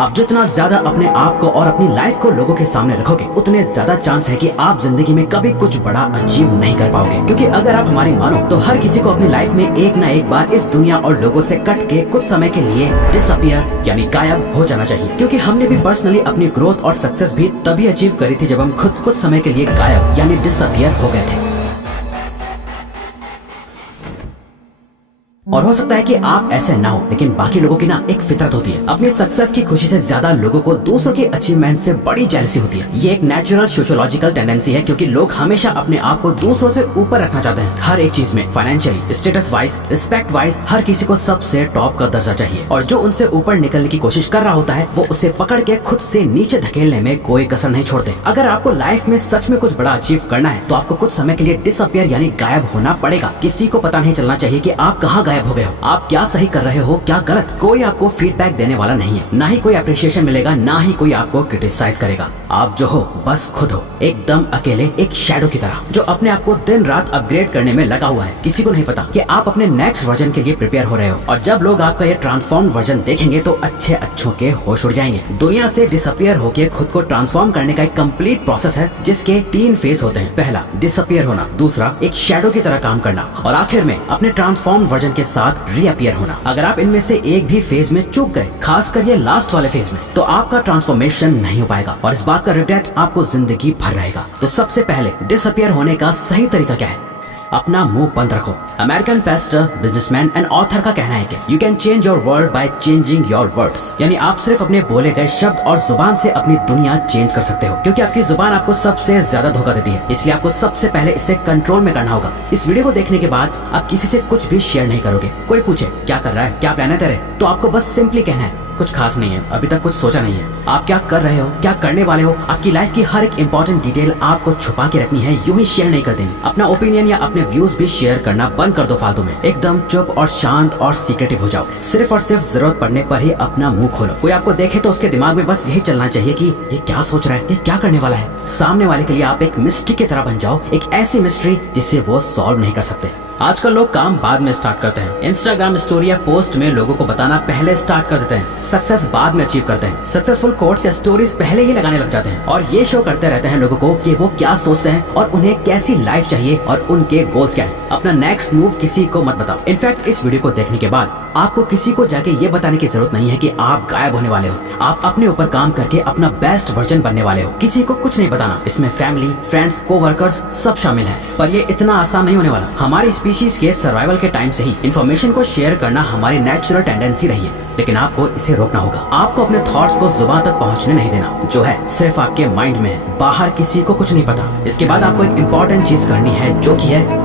आप जितना ज्यादा अपने आप को और अपनी लाइफ को लोगों के सामने रखोगे, उतने ज्यादा चांस है कि आप जिंदगी में कभी कुछ बड़ा अचीव नहीं कर पाओगे। क्योंकि अगर आप हमारी मानो तो हर किसी को अपनी लाइफ में एक ना एक बार इस दुनिया और लोगों से कट के कुछ समय के लिए डिसअपियर यानी गायब हो जाना चाहिए। क्योंकि हमने भी पर्सनली अपनी ग्रोथ और सक्सेस भी तभी अचीव करी थी जब हम खुद कुछ समय के लिए गायब यानी डिसअपियर हो गए थे। और हो सकता है कि आप ऐसे ना हो, लेकिन बाकी लोगों की ना एक फितरत होती है, अपनी सक्सेस की खुशी से ज्यादा लोगों को दूसरों की अचीवमेंट से बड़ी जेलसी होती है। ये एक नेचुरल सोशियोलॉजिकल टेंडेंसी है, क्योंकि लोग हमेशा अपने आप को दूसरों से ऊपर रखना चाहते हैं। हर एक चीज में, financially, status wise, respect wise, हर किसी को सबसे टॉप का दर्जा चाहिए। और जो उनसे ऊपर निकलने की कोशिश कर रहा होता है, वो उसे पकड़ के खुद से नीचे धकेलने में कोई कसर नहीं छोड़ते। अगर आपको लाइफ में सच में कुछ बड़ा अचीव करना है, तो आपको कुछ समय के लिए डिसअपियर यानी गायब होना पड़ेगा। किसी को पता नहीं चलना चाहिए कि आप कहाँ गायब हो गए हो, आप क्या सही कर रहे हो, क्या गलत। कोई आपको फीडबैक देने वाला नहीं है, ना ही कोई अप्रिशिएशन मिलेगा, ना ही कोई आपको क्रिटिसाइज करेगा। आप जो हो बस खुद हो, एकदम अकेले, एक शैडो की तरह, जो अपने आप को दिन रात अपग्रेड करने में लगा हुआ है। किसी को नहीं पता कि आप अपने नेक्स्ट वर्जन के लिए प्रिपेयर हो रहे हो। और जब लोग आपका ये ट्रांसफॉर्म वर्जन देखेंगे तो अच्छे अच्छों के होश उड़ जाएंगे। दुनिया से डिसअपियर होकर खुद को ट्रांसफॉर्म करने का एक कंप्लीट प्रोसेस है, जिसके 3 फेज होते हैं। पहला डिसअपियर होना, दूसरा एक शैडो की तरह काम करना, और आखिर में अपने ट्रांसफॉर्म वर्जन के साथ रीअपियर होना। अगर आप इनमें से एक भी फेज में चूक गए, खासकर ये लास्ट वाले फेज में, तो आपका ट्रांसफॉर्मेशन नहीं हो पाएगा और इस बात का रिग्रेट आपको जिंदगी भर रहेगा। तो सबसे पहले डिसअपियर होने का सही तरीका क्या है? अपना मुंह बंद रखो। American Pasteur, businessman and author का कहना है कि you can change your world by changing your words, यानी आप सिर्फ अपने बोले गए शब्द और जुबान से अपनी दुनिया चेंज कर सकते हो। क्योंकि आपकी जुबान आपको सबसे ज्यादा धोखा देती है, इसलिए आपको सबसे पहले इसे कंट्रोल में करना होगा। इस वीडियो को देखने के बाद आप किसी से कुछ भी शेयर नहीं करोगे। कोई पूछे क्या कर रहा है, क्या प्लान है तेरे, तो आपको बस सिंपली कहना है कुछ खास नहीं है, अभी तक कुछ सोचा नहीं है। आप क्या कर रहे हो, क्या करने वाले हो, आपकी लाइफ की हर एक इंपॉर्टेंट डिटेल आपको छुपा के रखनी है, यूं ही शेयर नहीं कर देनी। अपना ओपिनियन या अपने व्यूज भी शेयर करना बंद कर दो फालतू में। एकदम चुप और शांत और सीक्रेटिव हो जाओ। सिर्फ और सिर्फ जरूरत पड़ने पर ही अपना मुंह खोलो। कोई आपको देखे तो उसके दिमाग में बस यही चलना चाहिए कि ये क्या सोच रहा है, ये क्या करने वाला है। सामने वाले के लिए आप एक मिस्ट्री की तरह बन जाओ, एक ऐसी मिस्ट्री जिसे वो सॉल्व नहीं कर सकते। आजकल लोग काम बाद में स्टार्ट करते हैं। इंस्टाग्राम स्टोरी या पोस्ट में लोगों को बताना पहले स्टार्ट कर देते हैं, सक्सेस बाद में अचीव करते हैं। सक्सेसफुल कोट्स या स्टोरीज पहले ही लगाने लग जाते हैं और ये शो करते रहते हैं लोगों को कि वो क्या सोचते हैं और उन्हें कैसी लाइफ चाहिए और उनके गोल्स क्या हैं। अपना नेक्स्ट मूव किसी को मत बताओ। इनफैक्ट इस वीडियो को देखने के बाद आपको किसी को जाके ये बताने की जरूरत नहीं है कि आप गायब होने वाले हो। आप अपने ऊपर काम करके अपना बेस्ट वर्जन बनने वाले हो। किसी को कुछ नहीं बताना। इसमें फैमिली, फ्रेंड्स, कोवर्कर्स सब शामिल हैं। पर ये इतना आसान नहीं होने वाला। हमारी स्पीशीज के सर्वाइवल के टाइम से ही इन्फॉर्मेशन को शेयर करना हमारी नेचुरल टेंडेंसी रही है, लेकिन आपको इसे रोकना होगा। आपको अपने थॉट्स को जुबान तक पहुंचने नहीं देना, जो है सिर्फ आपके माइंड में है, बाहर किसी को कुछ नहीं पता। इसके बाद आपको एक इम्पोर्टेंट चीज करनी है, जो कि है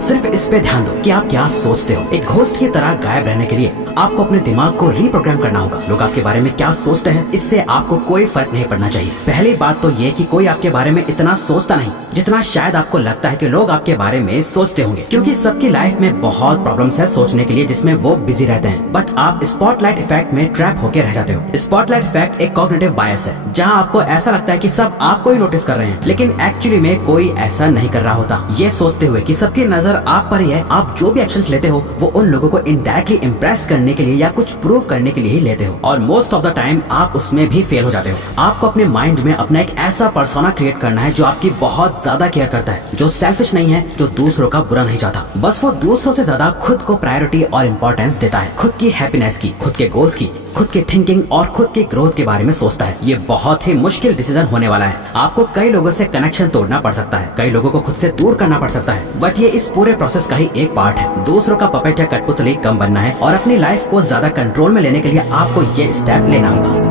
सिर्फ इस पे ध्यान दो कि आप क्या सोचते हो। एक घोस्ट की तरह गायब रहने के लिए आपको अपने दिमाग को रीप्रोग्राम करना होगा। लोग आपके बारे में क्या सोचते हैं, इससे आपको कोई फर्क नहीं पड़ना चाहिए। पहली बात तो ये कि कोई आपके बारे में इतना सोचता नहीं जितना शायद आपको लगता है कि लोग आपके बारे में सोचते होंगे। क्योंकि सबकी लाइफ में बहुत प्रॉब्लम्स है सोचने के लिए, जिसमें वो बिजी रहते हैं। बट आप स्पॉटलाइट इफेक्ट में ट्रैप होकर रह जाते हो। स्पॉटलाइट इफेक्ट एक कॉग्निटिव बायस है, जहाँ आपको ऐसा लगता है कि सब आपको ही नोटिस कर रहे हैं, लेकिन एक्चुअली में कोई ऐसा नहीं कर रहा होता। ये सोचते हुए कि सबकी नजर आप पर ही है, आप जो भी एक्शंस लेते हो वो उन लोगों को इनडायरेक्टली इम्प्रेस करने के लिए या कुछ प्रूव करने के लिए ही लेते हो, और मोस्ट ऑफ द टाइम आप उसमें भी फेल हो जाते हो। आपको अपने माइंड में अपना एक ऐसा पर्सोना क्रिएट करना है जो आपकी बहुत ज्यादा केयर करता है, जो सेल्फिश नहीं है, जो दूसरों का बुरा नहीं चाहता। बस वो दूसरों से ज्यादा खुद को प्रायोरिटी और इम्पोर्टेंस देता है, खुद की हैप्पीनेस की, खुद के गोल्स की, खुद की थिंकिंग और खुद की ग्रोथ के बारे में सोचता है। ये बहुत ही मुश्किल डिसीजन होने वाला है। आपको कई लोगों से कनेक्शन तोड़ना पड़ सकता है, कई लोगों को खुद से दूर करना पड़ सकता है, बट ये इस पूरे प्रोसेस का ही एक पार्ट है। दूसरों का पपेट या कठपुतली कम बनना है और अपनी लाइफ को ज्यादा कंट्रोल में लेने के लिए आपको ये स्टेप लेना होगा।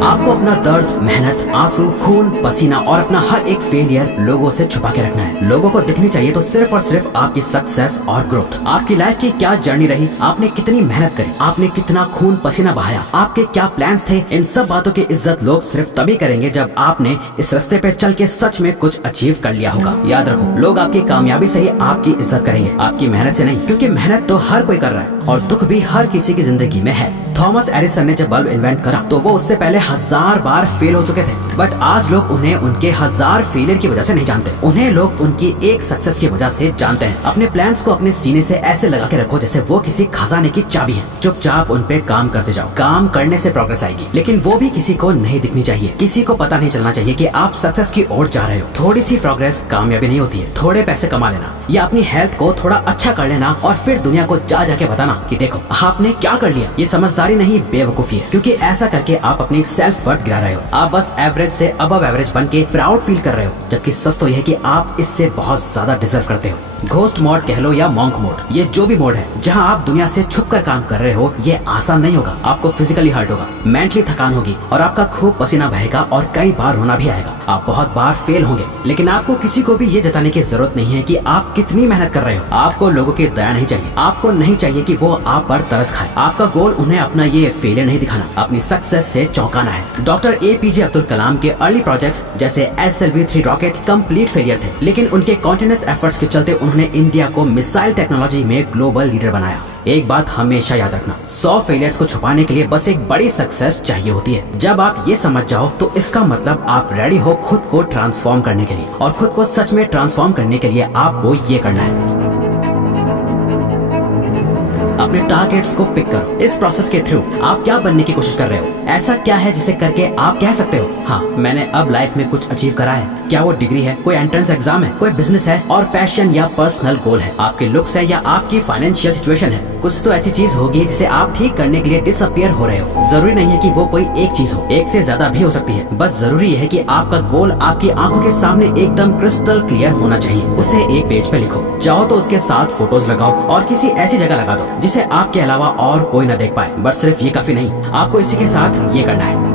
आपको अपना दर्द, मेहनत, आंसू, खून, पसीना और अपना हर एक फेलियर लोगों से छुपा के रखना है। लोगों को दिखनी चाहिए तो सिर्फ और सिर्फ आपकी सक्सेस और ग्रोथ। आपकी लाइफ की क्या जर्नी रही, आपने कितनी मेहनत करी, आपने कितना खून पसीना बहाया, आपके क्या प्लान्स थे, इन सब बातों की इज्जत लोग सिर्फ तभी करेंगे जब आपने इस रास्ते पे चल के सच में कुछ अचीव कर लिया होगा। याद रखो, लोग आपकी कामयाबी से ही आपकी इज्जत करेंगे, आपकी मेहनत से नहीं, क्योंकि मेहनत तो हर कोई कर रहा है और दुख भी हर किसी की जिंदगी में है। थॉमस एडिसन ने जब बल्ब इन्वेंट करा तो वो उससे पहले 1000 बार फेल हो चुके थे, बट आज लोग उन्हें उनके 1000 फेलियर की वजह से नहीं जानते, उन्हें लोग उनकी एक सक्सेस की वजह से जानते हैं। अपने प्लान्स को अपने सीने से ऐसे लगा के रखो जैसे वो किसी खजाने की चाबी है। चुपचाप उन पे काम करते जाओ, काम करने से प्रोग्रेस आएगी, लेकिन वो भी किसी को नहीं दिखनी चाहिए। किसी को पता नहीं चलना चाहिए कि आप सक्सेस की ओर जा रहे हो। थोड़ी सी प्रोग्रेस कामयाबी नहीं होती है। थोड़े पैसे कमा लेना या अपनी हेल्थ को थोड़ा अच्छा कर लेना और फिर दुनिया को जा जाके बताना कि देखो आपने क्या कर लिया, ये समझदारी नहीं बेवकूफी है, क्योंकि ऐसा करके आप अपनी सेल्फ वर्थ गिरा रहे हो। आप बस एवरेज से अबव एवरेज बन के प्राउड फील कर रहे हो, जबकि सच तो यह है कि आप इससे बहुत ज्यादा डिजर्व करते हो। घोस्ट मोड कह लो या मॉन्क मोड, ये जो भी मोड है जहां आप दुनिया से छुपकर काम कर रहे हो, ये आसान नहीं होगा। आपको फिजिकली हर्ट होगा, मेंटली थकान होगी और आपका खूब पसीना बहेगा और कई बार रोना भी आएगा। आप बहुत बार फेल होंगे, लेकिन आपको किसी को भी ये जताने की जरूरत नहीं है कि आप कितनी मेहनत कर रहे हो। आपको लोगों की दया नहीं चाहिए, आपको नहीं चाहिए कि वो आप पर तरस खाए। आपका गोल उन्हें अपना ये फेलियर नहीं दिखाना, अपनी सक्सेस से चौंकाना है। डॉक्टर APJ अब्दुल कलाम के अर्ली प्रोजेक्ट्स जैसे SLV-3 रॉकेट कंप्लीट फेलियर थे, लेकिन उनके कॉन्टिन्यूअस एफर्ट्स के चलते उन्होंने इंडिया को मिसाइल टेक्नोलॉजी में ग्लोबल लीडर बनाया। एक बात हमेशा याद रखना, 100 फेलियर्स को छुपाने के लिए बस एक बड़ी सक्सेस चाहिए होती है। जब आप ये समझ जाओ तो इसका मतलब आप रेडी हो खुद को ट्रांसफॉर्म करने के लिए, और खुद को सच में ट्रांसफॉर्म करने के लिए आपको ये करना है। अपने टारगेट्स को पिक करो। इस प्रोसेस के थ्रू आप क्या बनने की कोशिश कर रहे हो? ऐसा क्या है जिसे करके आप कह सकते हो हाँ मैंने अब लाइफ में कुछ अचीव करा है? क्या वो डिग्री है, कोई एंट्रेंस एग्जाम है, कोई बिजनेस है और पैशन या पर्सनल गोल है, आपके लुक्स है या आपकी फाइनेंशियल सिचुएशन है? कुछ तो ऐसी चीज होगी जिसे आप ठीक करने के लिए डिसअपियर हो रहे हो। जरूरी नहीं है कि वो कोई एक चीज हो, एक से ज्यादा भी हो सकती है। बस जरूरी है कि आपका गोल आपकी आंखों के सामने एकदम क्रिस्टल क्लियर होना चाहिए। उसे एक पेज पे लिखो, चाहो तो उसके साथ फोटोज लगाओ और किसी ऐसी जगह लगा दो जिसे आपके अलावा और कोई न देख पाए। बट सिर्फ ये काफी नहीं, आपको इसी के साथ ये करना है।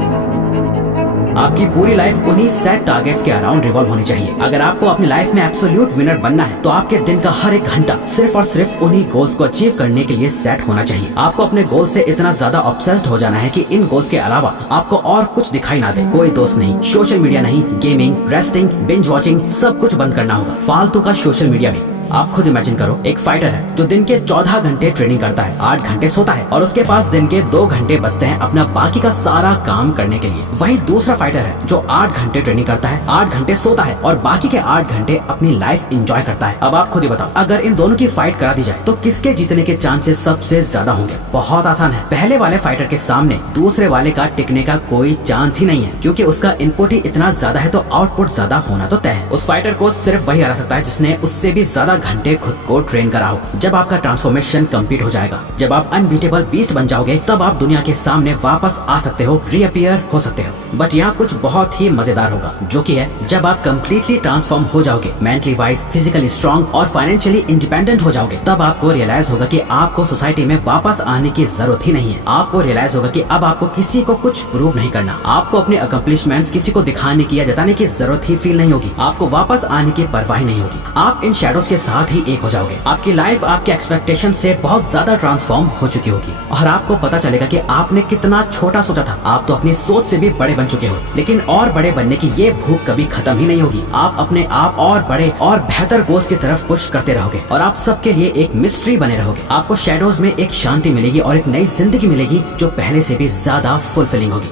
आपकी पूरी लाइफ उन्हीं सेट टारगेट्स के अराउंड रिवॉल्व होनी चाहिए। अगर आपको अपनी लाइफ में एब्सोल्यूट विनर बनना है तो आपके दिन का हर एक घंटा सिर्फ और सिर्फ उन्हीं गोल्स को अचीव करने के लिए सेट होना चाहिए। आपको अपने गोल से इतना ज्यादा ऑब्सेस्ड हो जाना है कि इन गोल्स के अलावा आपको और कुछ दिखाई ना दे। कोई दोस्त नहीं, सोशल मीडिया नहीं, गेमिंग, रेस्टिंग, बिंज वॉचिंग, सब कुछ बंद करना होगा। फालतू का सोशल मीडिया भी। आप खुद इमेजिन करो, एक फाइटर है जो दिन के 14 घंटे ट्रेनिंग करता है, 8 घंटे सोता है और उसके पास दिन के 2 घंटे बचते हैं अपना बाकी का सारा काम करने के लिए। वहीं दूसरा फाइटर है जो 8 घंटे ट्रेनिंग करता है, 8 घंटे सोता है और बाकी के 8 घंटे अपनी लाइफ एंजॉय करता है। अब आप खुद ही बताओ, अगर इन दोनों की फाइट करा दी जाए तो किसके जीतने के चांसेस सबसे ज्यादा होंगे? बहुत आसान है, पहले वाले फाइटर के सामने दूसरे वाले का टिकने का कोई चांस ही नहीं है, क्योंकि उसका इनपुट ही इतना ज्यादा है तो आउटपुट ज्यादा होना तो तय है। उस फाइटर को सिर्फ वही हरा सकता है जिसने उससे भी ज्यादा घंटे खुद को ट्रेन करा हो। जब आपका ट्रांसफॉर्मेशन कंप्लीट हो जाएगा, जब आप अनबीटेबल बीस्ट बन जाओगे, तब आप दुनिया के सामने वापस आ सकते हो, रीअपियर हो सकते हो। बट यहाँ कुछ बहुत ही मजेदार होगा, जो कि है जब आप कम्प्लीटली ट्रांसफॉर्म हो जाओगे, मेंटली वाइज, फिजिकली स्ट्रॉन्ग और फाइनेंशियली इंडिपेंडेंट हो जाओगे, तब आपको रियलाइज होगा कि आपको सोसाइटी में वापस आने की जरूरत ही नहीं है। आपको रियलाइज होगा कि अब आपको किसी को कुछ प्रूव नहीं करना, आपको अपने अकम्प्लिशमेंट्स किसी को दिखाने की या जताने की जरूरत ही फील नहीं होगी, आपको वापस आने की परवाह नहीं होगी। आप इन शैडोज के साथ ही एक हो जाओगे। आपकी लाइफ आपके एक्सपेक्टेशन से बहुत ज्यादा ट्रांसफॉर्म हो चुकी होगी और आपको पता चलेगा कि आपने कितना छोटा सोचा था। आप तो अपनी सोच से भी बड़े बन चुके हो, लेकिन और बड़े बनने की ये भूख कभी खत्म ही नहीं होगी। आप अपने आप और बड़े और बेहतर गोल्स की तरफ पुश करते रहोगे और आप सबके लिए एक मिस्ट्री बने रहोगे। आपको शैडोज में एक शांति मिलेगी और एक नई जिंदगी मिलेगी जो पहले से भी ज्यादा फुलफिलिंग होगी।